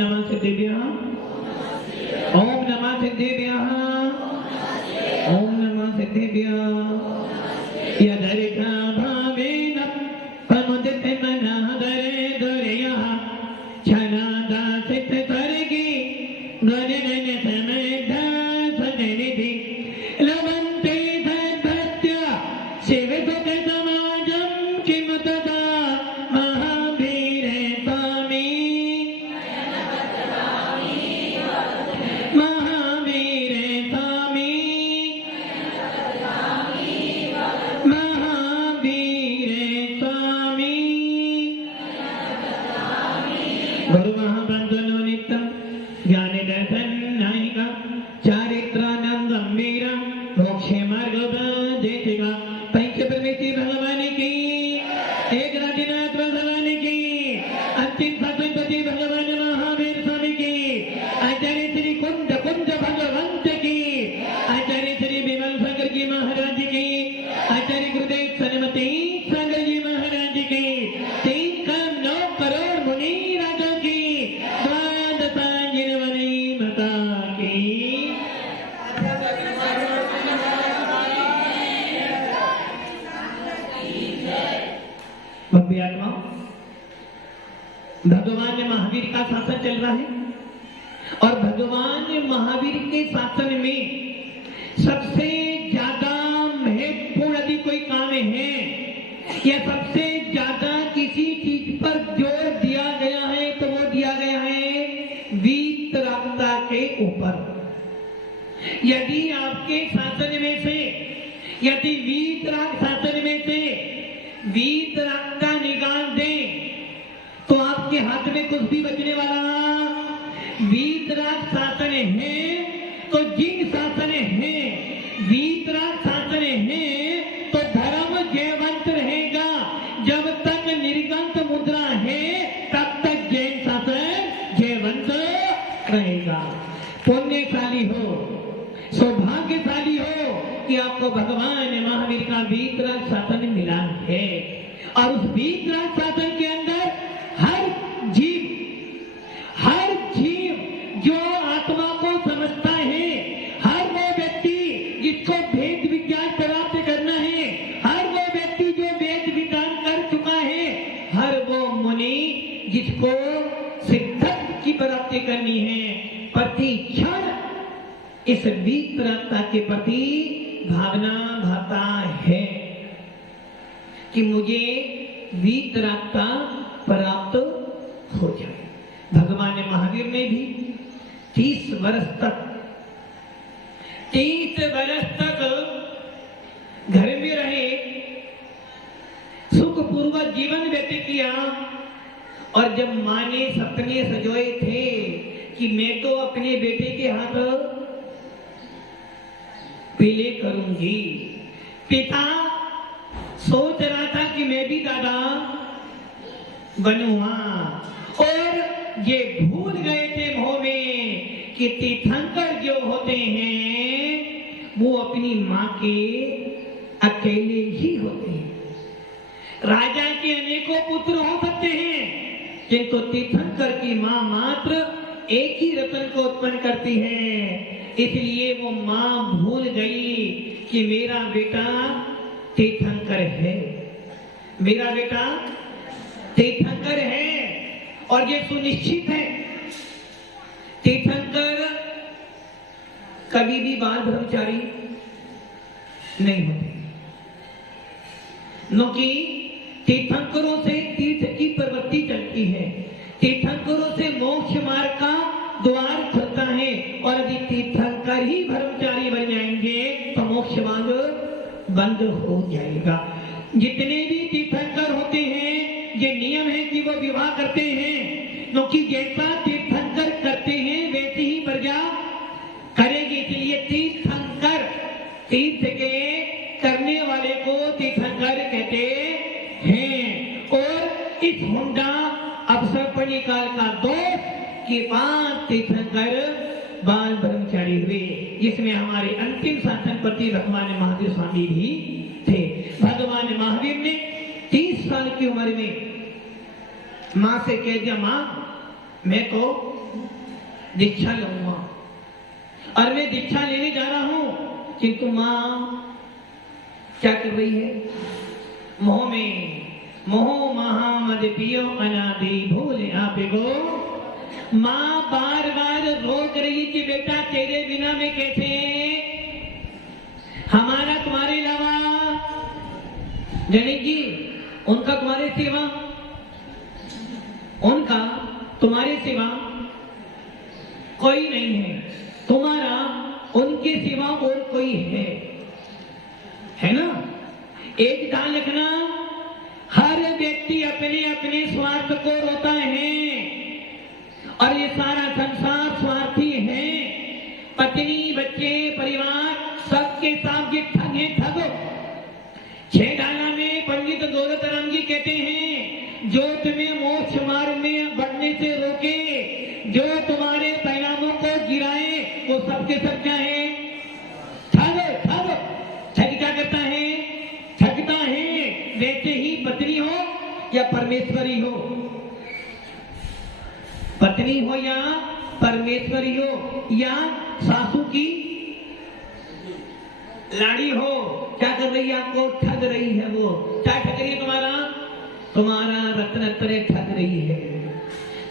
नमः सिद्धेभ्यः, ओम नमः सिद्धेभ्यः, ओम नमः सिद्धेभ्यः। यदरिका भावेन प्रमुदित मनः दरे दुर्यः छनादासित सर्गी गणन समेध सदनिधि लवन्ते सद्भक्त्य शिवसुत समाजं किमुतदा महावीर स्वामी महावीर स्वामी महावीर स्वामी गुरु महाबंधनो नित्यं ज्ञान दर्शन नायिका चारित्रानंद गंभीरा मोक्ष मार्ग देशिका पंच प्रवृत्ति भगवान की एक राधिनाथ भगवान की अंतिम सतपति भगवान महावीर स्वामी की आचार्य श्री कुंज कुंज भगवंत की आचार्य श्री विमल सागर जी महाराज की आचार्य गुरुदेव सनमती सागर जी महाराज की 3,9 करोड़ मुनि राजा की द्वादशांजनवनी माता की भव्य आत्मा भगवान महावीर का शासन चल रहा है और भगवान महावीर के शासन में सबसे ज्यादा महत्वपूर्ण यदि कोई काम है या सबसे ज्यादा किसी चीज पर जोर दिया गया है तो वो दिया गया है वीतरागता के ऊपर। यदि आपके शासन में से यदि वीतराग शासन में से वीतरागता निकाल दें तो आपके हाथ में कुछ भी बचने वाला। वीतराग शासन है तो जिन शासन है वीतराग शासन है तो धर्म जयवंत रहेगा। जब तक निर्गंत मुद्रा है तब तक जैन शासन जयवंत रहेगा। पुण्यशाली हो सौभाग्यशाली हो कि आपको भगवान महावीर का वीतराग शासन मिला है और उस वीतराग शासन के अंदर हर जीव जो आत्मा को समझता है, हर वो व्यक्ति जिसको भेद विज्ञान प्राप्त करना है, हर वो व्यक्ति जो वेद विज्ञान कर चुका है, हर वो मुनि जिसको सिद्धत्व की प्राप्ति करनी है, प्रति क्षण इस वीतरागता के प्रति भावना भाता है कि मुझे वीतरागता प्राप्त हो जाए। भगवान महावीर ने भी 30 वर्ष तक घर में रहे, सुखपूर्वक जीवन व्यतीत किया और जब मां ने सपने सजोए थे कि मैं तो अपने बेटे के हाथ पीले करूंगी, पिता सोच रहा था कि मैं भी दादा बनूंगा और ये भूल गए थे मोह में कि तीर्थंकर जो होते हैं वो अपनी मां के अकेले ही होते हैं। राजा के अनेकों पुत्र हो सकते हैं किंतु तीर्थंकर की मां मात्र एक ही रतन को उत्पन्न करती है। इसलिए वो मां भूल गई कि मेरा बेटा तीर्थंकर है, मेरा बेटा तीर्थंकर है और ये सुनिश्चित है तीर्थंकर कभी भी बाल ब्रह्मचारी नहीं होते, क्योंकि तीर्थंकरों से तीर्थ की प्रवृत्ति चलती है, तीर्थंकरों से मोक्ष मार्ग का द्वार खुलता है और यदि तीर्थंकर ही ब्रह्मचारी बन जाएंगे तो मोक्ष मार्ग बंद हो जाएगा। जितने भी तीर्थंकर होते हैं ये नियम है कि वो विवाह करते हैं, क्योंकि जैसा तीर्थंकर करते हैं वैसे ही प्रजा करेगी। इसलिए तीर्थंकर तीर्थ के करने वाले को तीर्थंकर कहते हैं। और इस हुंडा अवसरपणी काल का दोष के बाद तीर्थंकर बाल ब्रह्मचारी हुए, जिसमें हमारे अंतिम शासनपति भगवान महावीर स्वामी भी थे। भगवान महावीर ने 30 साल की उम्र में मां से कह दिया, मां मैं तो दीक्षा लूंगा और मैं दीक्षा लेने जा रहा हूं, किंतु मां क्या कर रही है? मोह में मोह महा मद पियो अनादि भूले आप गो। मां बार बार रोक रही कि बेटा तेरे बिना मैं कैसे, हमारा तुम्हारे अलावा गणेश जी उनका तुम्हारे सिवा, उनका तुम्हारे सिवा कोई नहीं है, तुम्हारा उनके सिवा और कोई है ना? एक ध्यान रखना, हर व्यक्ति अपने अपने स्वार्थ को रोता है और ये सारा संसार स्वार्थी है। पत्नी, बच्चे, परिवार सबके साथ ये ठग है, ठगो। 6 डाला में पंडित दौलत राम जी कहते हैं, जो तुम्हें मोक्ष मार्ग में बढ़ने से रोके, जो तुम्हारे परिणामों को गिराए, वो सबके सब क्या है? ठग। ठग क्या करता है? ठगता है। वैसे ही पत्नी हो या परमेश्वरी हो, पत्नी हो या परमेश्वरी हो या सासू की लाड़ी हो, क्या कर रही है? आपको ठग रही है। वो क्या ठग रही है? तुम्हारा रत्नत्रय ठग रही है,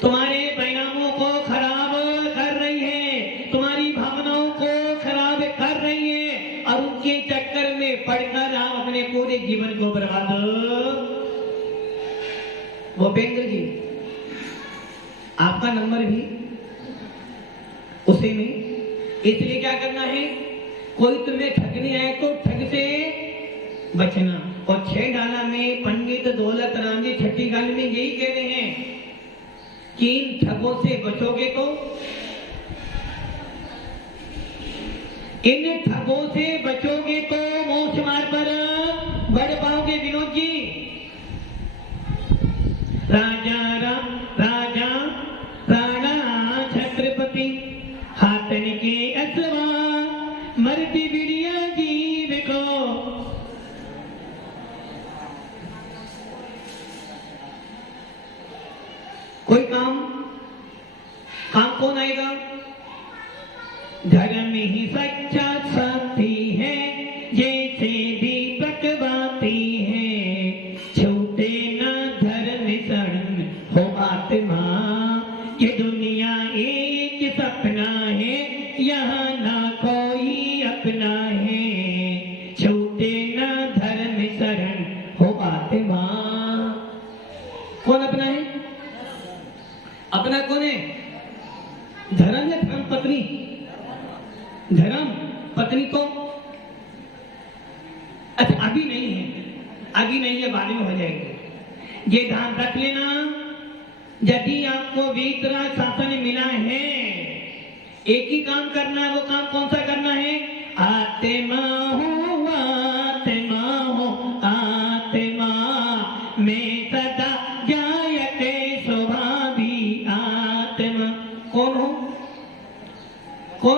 तुम्हारे परिणामों को खराब कर रही है, तुम्हारी भावनाओं को खराब कर रही है और उनके चक्कर में पड़कर आप अपने पूरे जीवन को बर्बाद। भूपेंद्र जी आपका नंबर भी उसी में, इसलिए क्या करना है? कोई तुम्हें ठगने आए तो ठग से बचना। और 6 डाला में पंडित दौलत राम जी छठी गाल में यही कह रहे हैं कि इन ठगों से बचोगे तो, इन ठगों से बचोगे तो मोक्ष मार्ग पर बढ़ पाओगे। विनोद जी, राजा राणा छत्रपति हाथन के असवा मरती बिड़िया जीव को। कोई काम कौन आएगा? धर्म ही सच्चा साथी है, जैसे दीपक बाती है, छूटे ना धर्म शरण हो आत्मा। ये दुनिया एक सपना है, यहाँ ना कोई अपना है, छूटे ना धर्म शरण हो आत्मा। कौन अपना है? अपना कौन है? धर्म या धर्म पत्नी? धर्म पत्नी को अच्छा अभी नहीं है, बाद में हो जाएगी। ये ध्यान रख लेना, यदि आपको वीतराग शासन मिला है, एक ही काम करना है। वो काम कौन सा करना है? आत्मा में सदा जायते स्वभावी आत्मा। कौन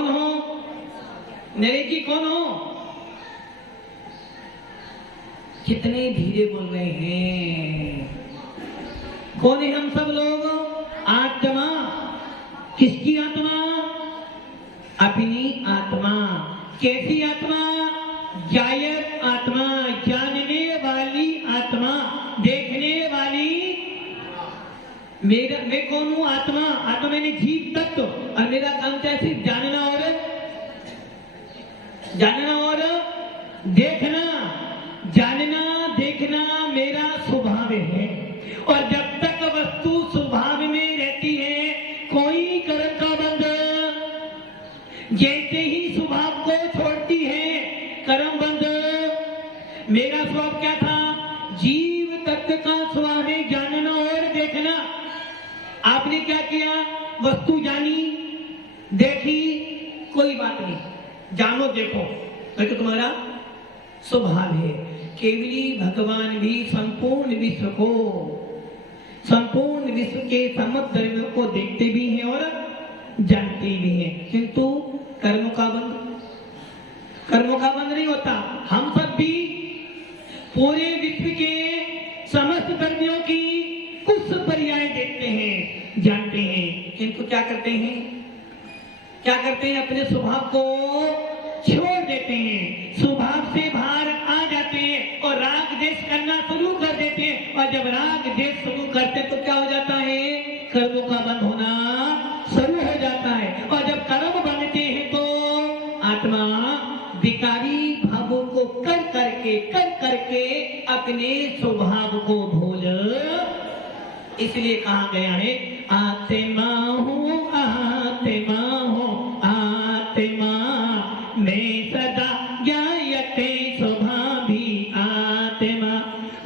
हो? नरेश जी कौन हो? कितने धीरे बोल रहे हैं। कौन है हम सब लोग? आत्मा। किसकी आत्मा? अपनी आत्मा। कैसी आत्मा? जायत आत्मा, जानने वाली आत्मा, देखने वाली। मैं कौन हूँ? आत्मा। आत्मा मैंने जीव तत्व, और मेरा काम क्या है? सिर्फ जानना और देखना। जानना देखना मेरा स्वभाव है, और जब तक वस्तु स्वभाव में रहती है, कोई कर्म का बंध। जैसे ही स्वभाव को छोड़ती है, कर्म बंध। मेरा स्वभाव क्या था? जीव तत्व का स्वभाव है जानना और देखना। आपने क्या किया? वस्तु जानी, देखी, कोई बात नहीं, जानो देखो, तो तुम्हारा स्वभाव है। केवली भगवान भी संपूर्ण विश्व के समस्त द्रव्यों को देखते भी हैं और जानते भी हैं, किंतु कर्मों का बंध नहीं होता। हम सब भी पूरे विश्व के समस्त द्रव्यों की कुछ पर्याय देखते हैं, जानते हैं, किंतु क्या करते हैं? क्या करते हैं, अपने स्वभाव को छोड़ देते हैं, स्वभाव से बाहर आ जाते हैं और राग द्वेष करना शुरू कर देते हैं। और जब राग द्वेष शुरू करते हैं तो क्या हो जाता है, कर्मों का बंद होना शुरू हो जाता है। और जब कर्म बनते हैं तो आत्मा विकारी भावों को कर करके अपने स्वभाव को भूल, इसलिए कहा गया है आत्मा हूँ आत्मा हूँ आत्मा मैं सदा ज्ञायते स्वभावी आत्मा।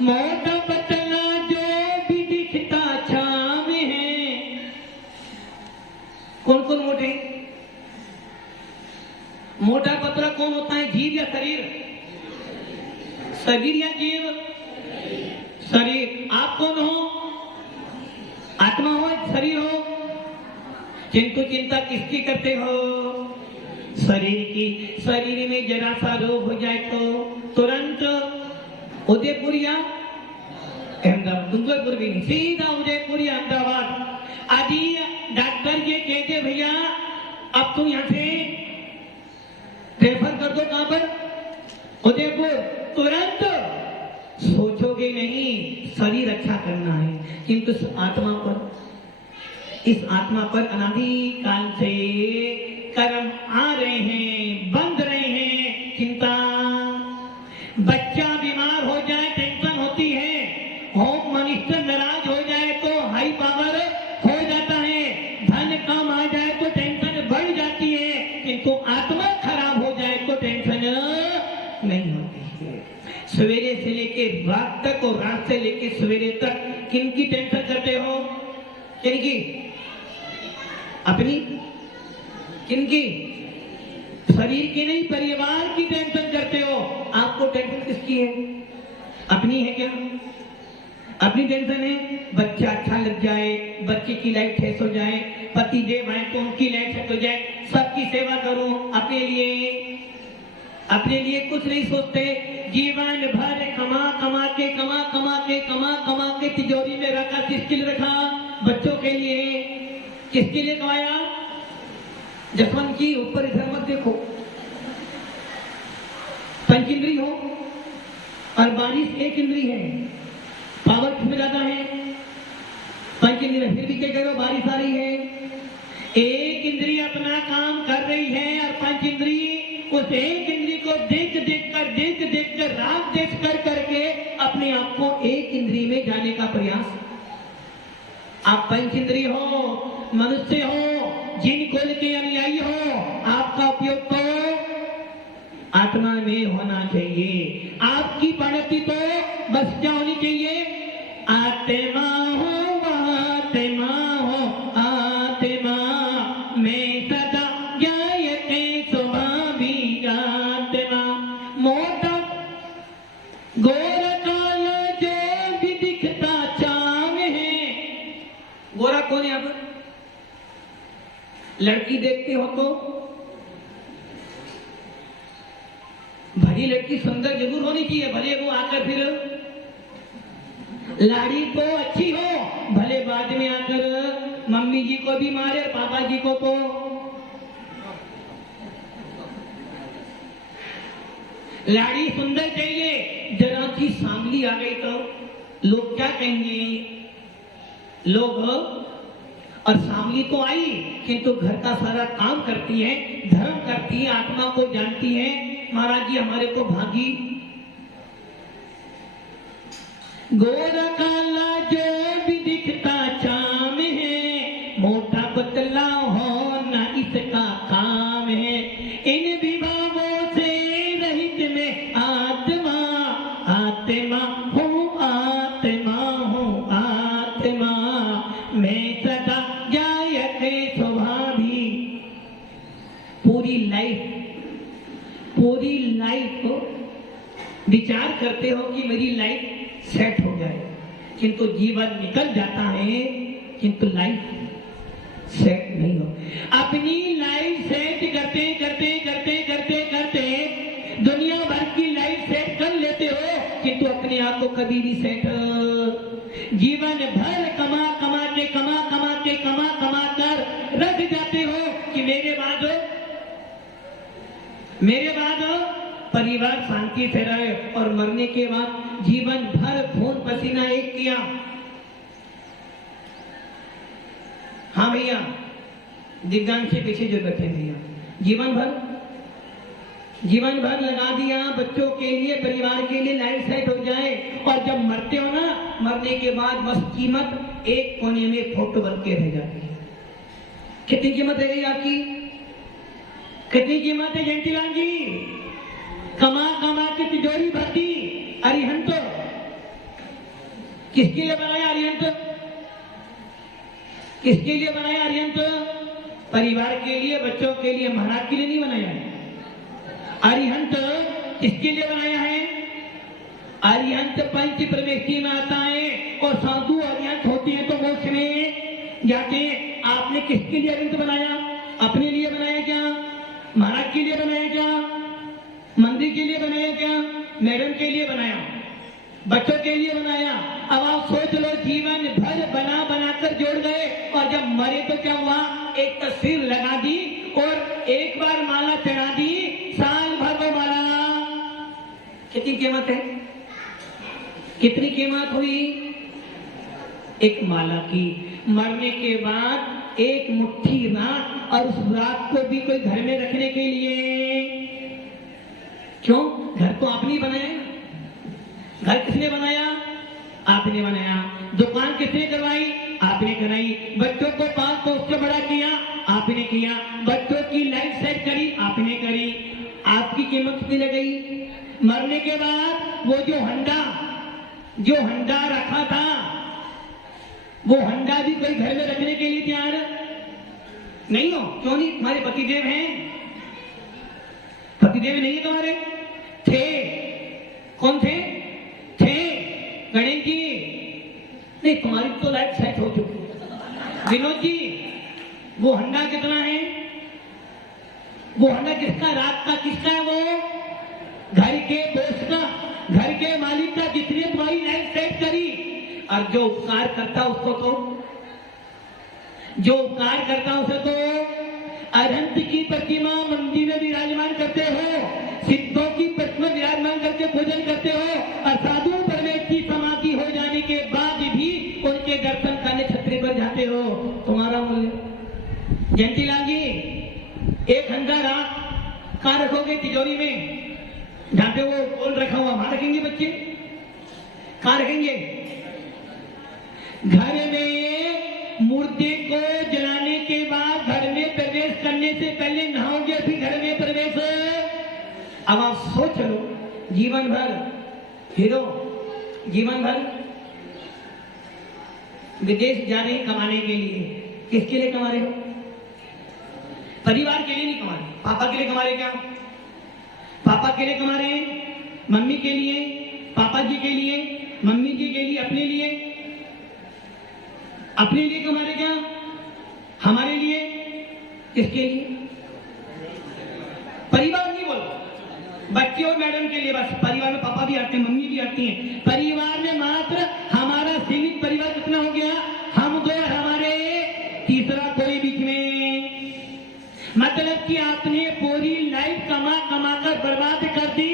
मोटा पतला जो भी दिखता छाव है। कौन कौन मोटे, मोटा पतला कौन होता है, जीव या शरीर? शरीर या जीव? शरीर। आप कौन हो, आत्मा हो शरीर हो? किंतु चिंता किसकी करते हो, शरीर की। शरीर में जरा सा रोग हो जाए तो तुरंत उदयपुर या अहमदाबाद, दुंगरपुर भी नहीं, सीधा उदयपुर या अहमदाबाद। आदि डॉक्टर ये कहते भैया अब तुम यहाँ से रेफर कर दो, कहां पर, उदयपुर। तुरंत सोचोगे नहीं, शरीर अच्छा करना है, किंतु इस आत्मा पर अनादि काल से कर्म आ रहे हैं, बंध रहे हैं। चिंता, बच्चा बीमार हो जाए टेंशन होती है, होम मिनिस्टर नाराज हो जाए तो हाई पावर हो जाता है, धन कम आ जाए तो टेंशन बढ़ जाती है, किंतु आत्मा खराब हो जाए तो टेंशन नहीं होती है। सवेरे से लेके रात तक और रात से लेके सवेरे तक किनकी टेंशन करते हो, किनकी, अपनी, किनकी, शरीर की नहीं, परिवार की टेंशन करते हो। आपको टेंशन किसकी है, अपनी है क्या? अपनी टेंशन है, बच्चा अच्छा लग जाए, बच्चे की लाइफ ठेस हो जाए, पति देव आए तो उनकी लाइफ सेट हो जाए, सबकी सेवा करूं, अपने लिए कुछ नहीं सोचते। जीवन भर कमा के तिजोरी में रखा, किसके लिए रखा, बच्चों के लिए। किसके लिए कमाया, जसवंत जी ऊपर इधर मत देखो, पंच इंद्री हो और बारिश एक इंद्री है, पावर किसमें ज्यादा है, पंच इंद्री में। फिर भी क्या करो, बारिश आ रही है, एक इंद्री अपना काम कर रही है और पंच इंद्री उस एक इंद्री को देख कर राग देख कर करके अपने आप को एक इंद्री में जाने का प्रयास। आप पंच इंद्री हो, मनुष्य हो, जिन कुल के अनुयायी हो, आपका उपयोग तो आत्मा में होना चाहिए। आपकी पढ़ती तो बस क्या होनी चाहिए, आत्मा हो आत्मा हो आत्मा मैं सदा ज्ञायते स्वभावी आत्मा। मोटा गोरा काला जो भी दिखता चाम है। गोरा कौन है, अब लड़की देखते हो तो भली लड़की सुंदर जरूर होनी चाहिए, भले वो आकर फिर लाड़ी तो अच्छी हो, भले बाद में आकर मम्मी जी को भी मारे, पापा जी को तो। लाड़ी सुंदर चाहिए, जरा सी सांवली आ गई तो लोग क्या कहेंगे, लोग। और सांवली तो आई किंतु घर का सारा काम करती है, धर्म करती है, आत्मा को जानती है, महाराज जी हमारे को भागी। गोरा काला जो भी दिखता चाम है, मोटा पतला हो ना इसका काम है। इन विभावों से रहित में आत्मा आत्मा हूँ आत्मा हूँ आत्मा मैं सदा जायते स्वभावी। पूरी लाइफ विचार करते हो कि मेरी लाइफ सेट हो जाए, किंतु जीवन निकल जाता है, किंतु लाइफ सेट नहीं हो। अपनी लाइफ सेट करते दुनिया भर की लाइफ सेट कर लेते हो, किंतु अपने आप को कभी भी सेट, जीवन भर कमा कर रख जाते हो कि मेरे बाद मेरे बाद परिवार शांति से रहे और मरने के बाद जीवन भर खून पसीना एक किया। हाँ भैया, दिव्यांग से पीछे जो बैठे भैया, जीवन भर लगा दिया बच्चों के लिए, परिवार के लिए, लाइफ सेट हो जाए, और जब मरते हो ना, मरने के बाद बस कीमत एक कोने में फोटो बन के रह जाती है। कितनी कीमत है आपकी? कितनी कीमत है जयंतीलाल जी? कमा कमा के तिजोरी भरती। अरिहंत किसके लिए बनाया? अरिहंत किसके लिए बनाया? अरिहंत परिवार के लिए, बच्चों के लिए, महाराज के लिए नहीं बनाया है। अरिहंत किसके लिए बनाया है? अरिहंत पंच प्रवेशी में आता है, और साधु अरिहंत होते हैं तो मोक्ष में जाते हैं। आपने किसके लिए अरिहंत बनाया? अपने लिए बनाया क्या? महाराज के लिए बनाया क्या? मंदिर के लिए बनाया क्या? मैडम के लिए बनाया? बच्चों के लिए बनाया? अब आप सोच लो, जीवन भर बना बनाकर जोड़ गए, और जब मरे तो क्या हुआ? एक तस्वीर लगा दी और एक बार माला चढ़ा दी, साल भर वो माला। कितनी कीमत है? कितनी कीमत हुई एक माला की? मरने के बाद एक मुट्ठी राख, और उस राख को भी कोई घर में रखने के लिए, क्यों? घर तो आपने बनाया। घर किसने बनाया? आपने बनाया। दुकान किसने करवाई? आपने कराई। बच्चों को पाल पोस के बड़ा किया, आपने किया। बच्चों की लाइफ सेट करी, आपने करी। आपकी कीमत कितनी लगाई? मरने के बाद वो जो हंडा रखा था, वो हंडा भी कोई घर में रखने के लिए तैयार नहीं हो? क्यों नहीं? तुम्हारे पतिदेव हैं? पतिदेव नहीं है तुम्हारे? थे। कौन थे? गणेश जी नहीं, तुम्हारी तो लाइफ सेट हो चुकी। विनोद जी, वो हंडा कितना है? वो हंडा किसका? रात का किसका है? वो घर के दोस्त का, घर के मालिक का, जिसने तुम्हारी लाइफ सेट करी। और जो उपकार करता उसे तो अरहंत की प्रतिमा मंदिर में विराजमान करते हो, सिद्धों की प्रतिमा विराजमान करके पूजन करते हो, और साधु परमेश की समाधि हो जाने के बाद भी उनके दर्शन करने छतरी पर जाते हो। तुम्हारा मूल्य? जयंतीलाल जी, एक हंडा राख कहाँ रखोगे? तिजोरी में, जहाँ पे वो गोल रखा हुआ वहां रखेंगे बच्चे? कहाँ रखेंगे? घर में मूर्ति को जलाने के बाद घर में प्रवेश करने से पहले नहाओगे, फिर घर में प्रवेश। अब आप सोच लो, जीवन भर हीरो, जीवन भर विदेश जा रहे कमाने के लिए। किसके लिए कमा रहे हो? परिवार के लिए नहीं कमा रहे। पापा के लिए कमा रहे क्या? पापा के लिए कमा रहे हैं, मम्मी के लिए, पापा जी के लिए, मम्मी जी के लिए, अपने लिए? अपने लिए कमा रहे क्या? हमारे लिए? किसके लिए? परिवार नहीं बोलो, बच्चे और मैडम के लिए बस। परिवार में पापा भी आते हैं, मम्मी भी आती हैं। परिवार में मात्र हमारा सीमित परिवार कितना हो गया? हम दो, हमारे तीसरा कोई बीच में। मतलब कि आपने पूरी लाइफ कमा कमा कर बर्बाद कर दी,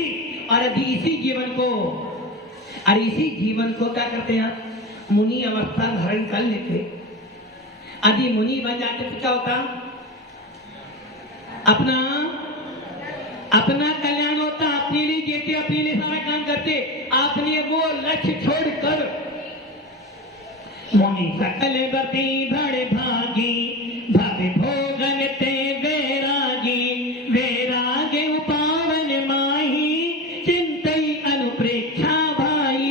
और अभी इसी जीवन को क्या करते हैं आप? मुनि अवस्था धारण कर लेते। यदि मुनि बन जाते तो क्या होता? अपना कल्याण होता, अपने लिए जीते, अपने लिए सारा काम करते। आपने वो लक्ष्य छोड़कर मुनि सकल बती बड़े भागी, भव भोगन ते वैरागी उपावन माही, चिंतई अनुप्रेक्षा भाई।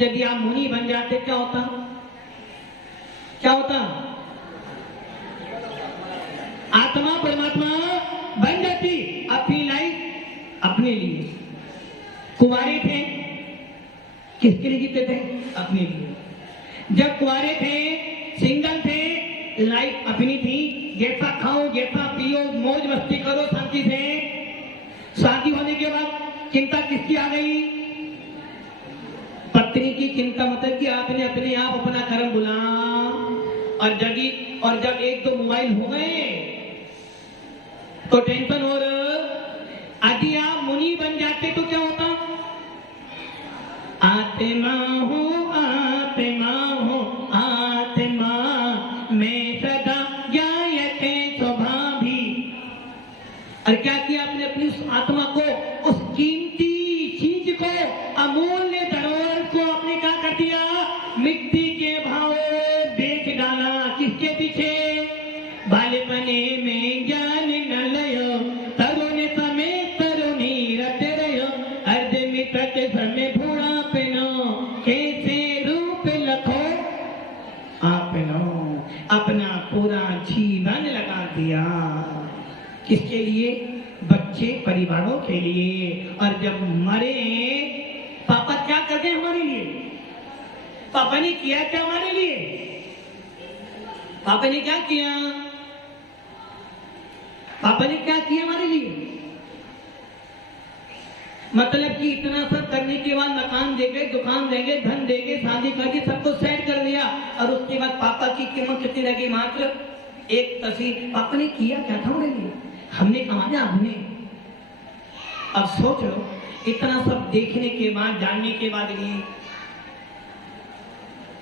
यदि आप मुनि बन जाते क्या होता? आत्मा परमात्मा बन जाती, अपनी लाइफ अपने लिए। कुंवारे थे, किसके लिए जीते थे? अपने लिए। जब कुंवारे थे, सिंगल थे, लाइफ अपनी थी, जैसा खाओ, जैसा पियो, मौज मस्ती करो शांति से। शादी होने के बाद चिंता किसकी आ गई? पत्नी की चिंता। मतलब कि आपने अपने आप अपना कर्म बुला, और जब एक दो मोबाइल हो गए तो टेंशन। और और क्या किया आपने? अपनी उस आत्मा को, उस कीमती चीज को, अमूल्य धरोहर को आपने क्या कर दिया? मिट्टी के भाव बेच डाला। किसके पीछे? बालेपने में ज्ञान न लयो, तरुण समय तरुणी रत रयो, अर्ध मित्रक समय बुढ़ापे नो, कैसे रूप लखो आपनो। अपना पूरा जीवन लगा दिया। किसके लिए? बच्चे, परिवारों के लिए। और जब मरे, पापा क्या करते हमारे लिए? पापा ने किया क्या हमारे लिए? पापा ने क्या किया? पापा ने क्या किया हमारे लिए? मतलब कि इतना सब करने के बाद मकान देंगे, दुकान देंगे, धन देंगे, शादी करके सबको सेट कर दिया, और उसके बाद पापा की कीमत कितनी लगी? मात्र एक तस्वीर। पापा ने किया क्या था हमारे लिए? हमने कमाया हमने। अब सोच लो, इतना सब देखने के बाद, जानने के बाद भी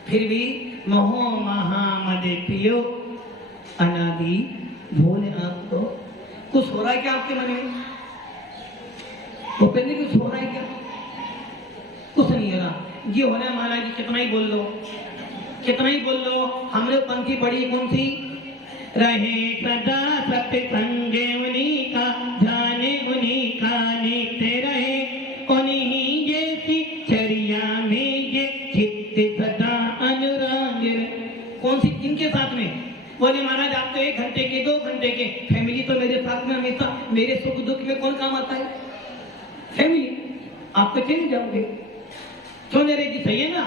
फिर भी मोह महा मदे पियो अनादि भोले। आपको कुछ हो रहा है क्या आपके मन में? भूपेंद्र कुछ हो रहा है क्या? कुछ नहीं हो रहा। ये होना है महाराज जी, कितना ही बोल लो, कितना ही बोल लो। हमने पंक्ति पढ़ी कौन सी? रहे सदा सत्संगे उन्हीं का, जाने उन्हीं का, नित्य रहे उन्हीं जैसी चर्या में ये चित्त सदा अनुराग। कौन सी? किनके साथ में? बोले महाराज आप तो 1 घंटे के, 2 घंटे के, फैमिली तो मेरे साथ में हमेशा। मेरे सुख दुख में कौन काम आता है? फैमिली। आप तो चले जाओगे, क्यों नहीं रहेगी? सही है ना?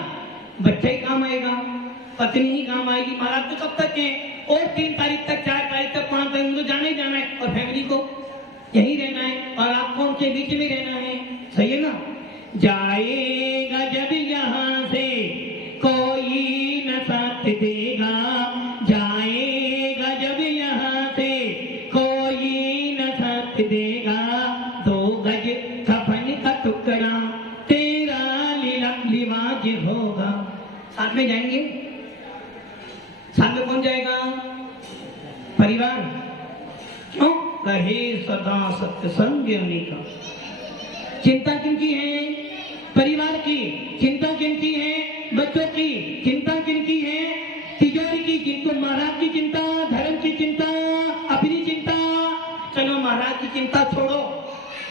बच्चा ही काम आएगा, पत्नी ही काम आएगी। महाराज तो कब तक है? और 3 तारीख तक, 4 तारीख तक, 5 तारीख तो जाना ही जाना है, और फैमिली को यही रहना है, और आपको उनके बीच में रहना है। सही है ना? जाएगा जब यहाँ से कोई न साथ देगा, जाएगा जब यहाँ से कोई न साथ देगा, 2 गज कफन का टुकड़ा तेरा लिवाज होगा। साथ में जाएंगे? साथ में कौन जाएगा? परिवार। क्यों? रहे सदा सत्संग उन्हीं का। चिंता किनकी है? परिवार की। चिंता किनकी है? बच्चों की। चिंता किनकी है? तिजोरी की। किंतु महाराज की चिंता, धर्म की चिंता, अपनी चिंता। चलो महाराज की चिंता छोड़ो,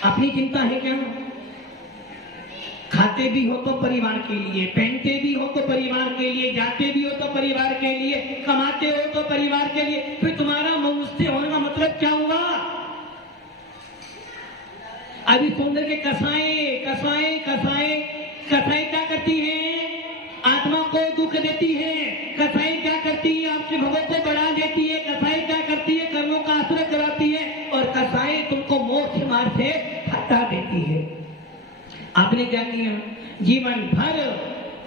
अपनी चिंता है क्या? खाते भी हो तो परिवार के लिए, पहनते भी हो तो परिवार के लिए, जाते भी हो तो परिवार के लिए, कमाते हो तो परिवार के लिए। फिर तुम्हारा मनुष्य होने का मतलब क्या हुआ? अभी सुंदर के कसाई कसाई कसाई कसाई क्या करती है? आत्मा को दुख देती है। कसाई क्या करती है? आपके भवों को बढ़ा देती है। कसाई क्या करती है? कर्मों का आश्रय कराती है। और कसाई तुमको मोक्ष मार्ग से हटा देती है। आपने क्या किया? जीवन भर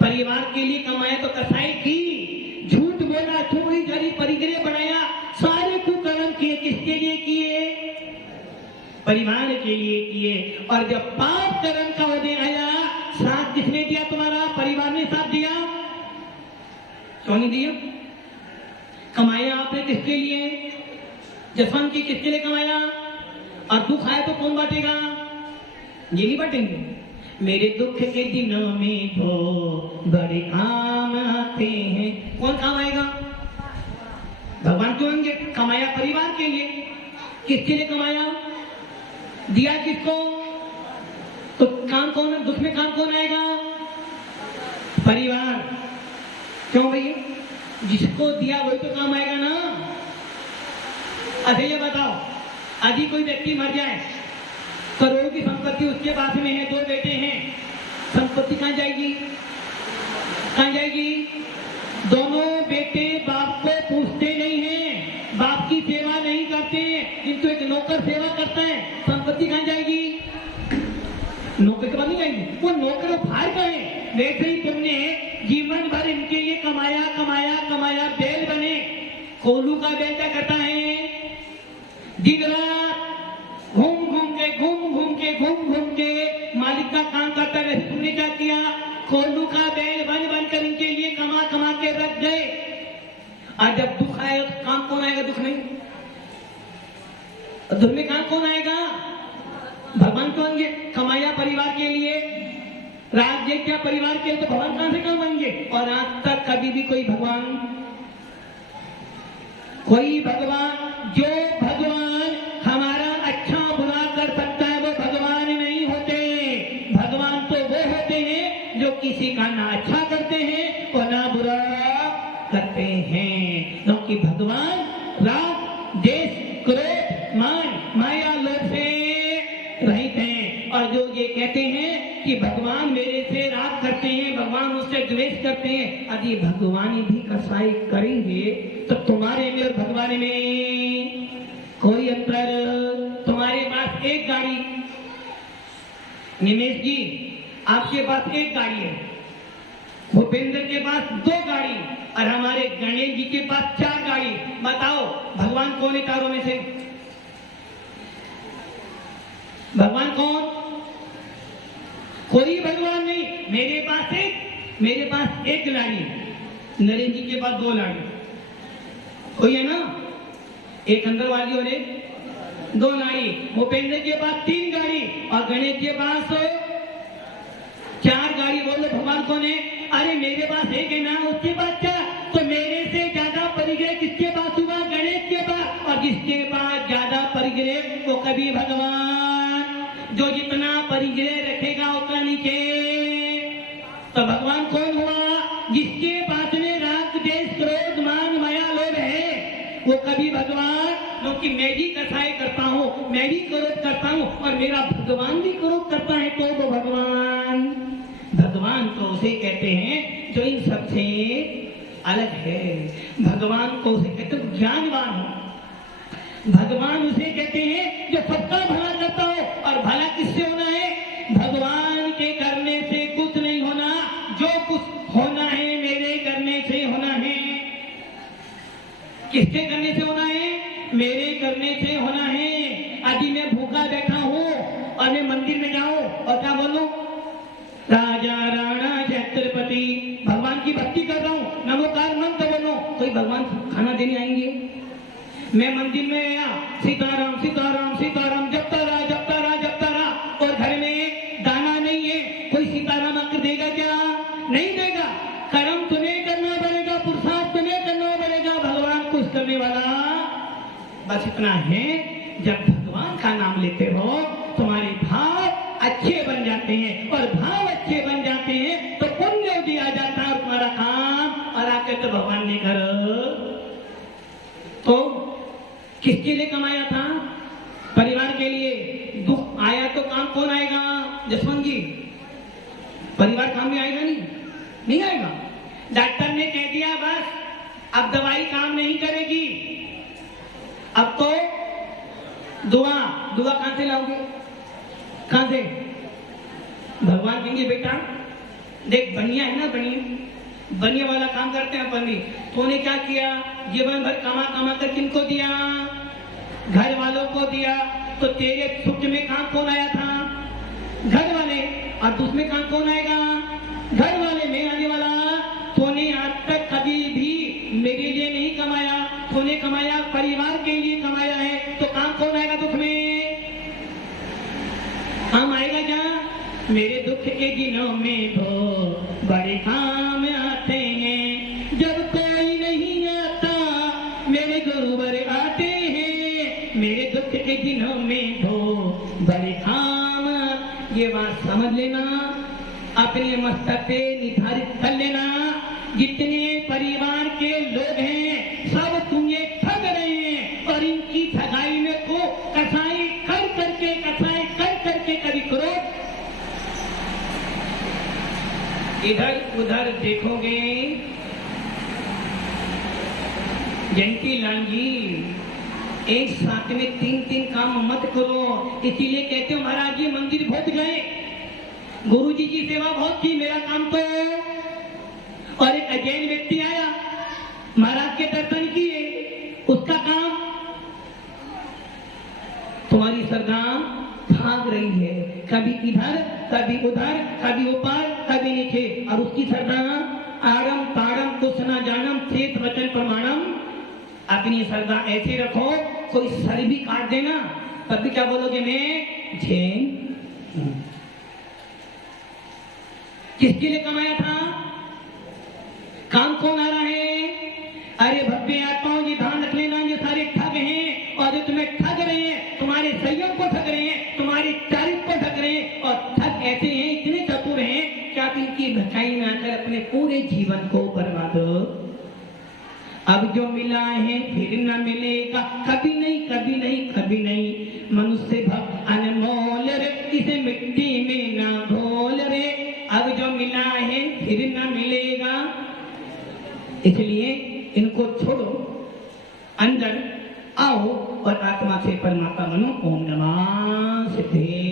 परिवार के लिए कमाया तो कसाई की, झूठ बोला, चोरी करी, परिग्रह बनाया, सारे कुकर्म किए। किसके लिए किए? परिवार के लिए किए। और जब पाप कर्म का उदय आया, साथ किसने दिया? तुम्हारा परिवार ने साथ दिया। क्यों नहीं दिया? कमाया आपने किसके लिए? जसवंत की किसके लिए कमाया? और दुख आया तो कौन बांटेगा? ये नहीं बांटेंगे। मेरे दुख के दिनों में तो बड़े काम आते हैं। कौन काम आएगा? भगवान क्यों आएंगे? कमाया परिवार के लिए। किसके लिए कमाया? दिया किसको? तो काम कौन है? दुख में काम कौन आएगा? परिवार। क्यों भैया? जिसको दिया वही तो काम आएगा ना। अच्छा ये बताओ, यदि कोई व्यक्ति मर जाए, करोड़ों की संपत्ति उसके पास में है, 2 बेटे हैं, संपत्ति कहाँ जाएगी? कहाँ जाएगी? दोनों बेटे बाप को पूछते नहीं हैं, बाप की सेवा नहीं करते हैं, किंतु एक नौकर सेवा करता है। संपत्ति कहाँ जाएगी? नौकर के पास नहीं जाएगी। वो नौकर भाई का है। वैसे ही तुमने जीवन भर इनके लिए कमाया कमाया कमाया, बैल बने। कोलू का बैल क्या करता है? दिन रात घूम घूम के मालिक का काम करता है। तुमने क्या किया? कोलू का बैल बन बन कर इनके लिए कमा कमा के रख गए। और जब दुख आएगा तो काम कौन आएगा? दुख में, दुख में काम कौन आएगा? भगवान कौन है? कमाया परिवार के लिए, राज्य क्या परिवार के लिए, तो भगवान कहां से कमाएंगे? और आज तक कभी भी कोई भगवान जो भगवान हमारा अच्छा बुरा कर सकता है वो भगवान नहीं होते। भगवान तो वो होते हैं जो किसी का ना अच्छा करते हैं और ना बुरा करते हैं, क्योंकि भगवान राग देश क्रोध मान माया लोभ से रहित हैं। और जो ये कहते हैं कि भगवान मेरे से राग करते हैं, भगवान मुझसे द्वेष करते हैं, यदि भगवान भी कसाई करेंगे तो तुम्हारे में और भगवान में कोई अंतर। तुम्हारे पास एक गाड़ी, निमेश जी आपके पास एक गाड़ी है, भूपेंद्र के पास 2 गाड़ी और हमारे गणेश जी के पास 4 गाड़ी। बताओ भगवान कौन है चारों में से? भगवान कौन? कोई भगवान नहीं। मेरे पास एक लाड़ी, नरेंद्र जी के पास 2 लाड़ी, कोई है ना? एक अंदर वाली और एक 2 लाड़ी। भूपेंद्र के पास 3 गाड़ी और गणेश के पास 4 गाड़ी। बोलो भगवान कौन है? अरे मेरे पास एक है ना, उसके पास 4, तो मेरे से ज्यादा परिग्रह किसके पास हुआ? गणेश के पास। और जिसके पास ज्यादा परिग्रह वो कभी भगवान, जो जितना परिग्रह रखेगा उतना नीचे। तो भगवान कौन हुआ? जिसके पास में राग देश क्रोध मान माया लोभ है वो कभी भगवान, क्योंकि मैं भी कसाई करता हूँ, मैं भी क्रोध करता हूँ और मेरा भगवान भी क्रोध करता है, तो वो भगवान। भगवान तो उसे कहते हैं जो इन सबसे अलग है। भगवान को उसे कहते हैं ज्ञानवान हो। भगवान उसे कहते हैं जो सबका भला करता हो। और भला किससे होना है? भगवान के करने से कुछ नहीं होना, जो कुछ होना है मेरे करने से होना है। किसके करने से होना है? मेरे करने से होना है। यदि मैं भूखा बैठा हूँ और मैं मंदिर में जाऊं और क्या बोलूं? राजा राणा छत्रपति, भगवान की भक्ति कर रहा हूँ, नमोकार मंत्र बोलो, कोई भगवान खाना देने आएंगे? मैं मंदिर में आया, सीताराम सीताराम सीताराम जपता रहा जपता रहा जपता रहा, और घर में दाना नहीं है, कोई सीताराम आकर देगा क्या? नहीं देगा। कर्म तुम्हें करना पड़ेगा, पुरुषार्थ तुम्हें करना पड़ेगा, भगवान कुछ करने वाला बस इतना है। जब भगवान का नाम लेते हो तुम्हारे भाव अच्छे बन जाते हैं, और भाव अच्छे बन जाते हैं तो पुण्य दिया जाता है तुम्हारा काम। और आके तो भगवान ने कर, तो किसके लिए कमाया था? परिवार के लिए। दुख आया तो काम कौन आएगा? जसवंत जी, परिवार काम में आएगा? नहीं आएगा। डॉक्टर ने कह दिया बस अब दवाई काम नहीं करेगी, अब तो दुआ कहां से लाओगे? कहां से? भगवान कहेंगे बेटा देख बनिया है ना, बनिया वाला काम करते हैं अपन भी। तूने क्या किया? जीवन भर कमा कर किनको दिया? घर वालों को दिया। तो तेरे सुख में काम कौन आया था? घर वाले। और उसमें काम कौन आएगा? घर वाले में आने वाला। तूने आज तक कभी भी मेरे लिए नहीं कमाया, तूने कमाया परिवार के लिए कमाया है, तो काम कौन आएगा दुख में? काम आएगा क्या? मेरे दुख के दिनों में तो बड़े काम आते हैं, जब कोई नहीं आता मेरे गुरुवर आते हैं। मेरे दुख के दिनों में तो बड़े काम, ये बात समझ लेना, अपने मस्तक पे निर्धारित कर लेना। जितने परिवार के लोग हैं सब तुम्हें ठग रहे हैं, और इनकी ठगाई में को कसाई कर करके कभी क्रोध इधर उधर देखोगे। जयंती लाल जी, एक साथ में 3 काम मत करो। इसीलिए कहते हो महाराज जी मंदिर बहुत गए, गुरु जी की सेवा बहुत की, मेरा काम तो। और एक अजैन व्यक्ति आया, महाराज के दर्शन किए, उसका काम। तुम्हारी श्रद्धा भाग रही है, कभी इधर कभी उधर, कभी ऊपर कभी नीचे, और उसकी श्रद्धा आड़म ताड़म कुछ न जानम चेत वचन प्रमाणम। अपनी श्रद्धा ऐसे रखो, कोई सर भी काट देना तब भी क्या बोलोगे? मैं जैन किसके लिए कमाया था? काम कौन आ रहा है? अरे भव्य आत्माओं की ध्यान रख लेना, ये सारे ठग हैं और जो तुम्हें ठग रहे हैं, तुम्हारे सहयोग को ठग रहे हैं, तुम्हारी तारीफ को ठग रहे हैं, और ठग ऐसे हैं, इतने चतुर हैं कि आप इनकी भचाई में आकर अपने पूरे जीवन को बर्बाद। अब जो मिला है फिर न मिलेगा, कभी नहीं कभी नहीं कभी नहीं। मनुष्य भक्त अनमोल रे, इसे मिट्टी में ना घोल रे। अब जो मिला है फिर न मिलेगा, इसलिए इनको छोड़ो, अंदर आओ और आत्मा से परमात्मा बनो। ओम नमः सिद्धे।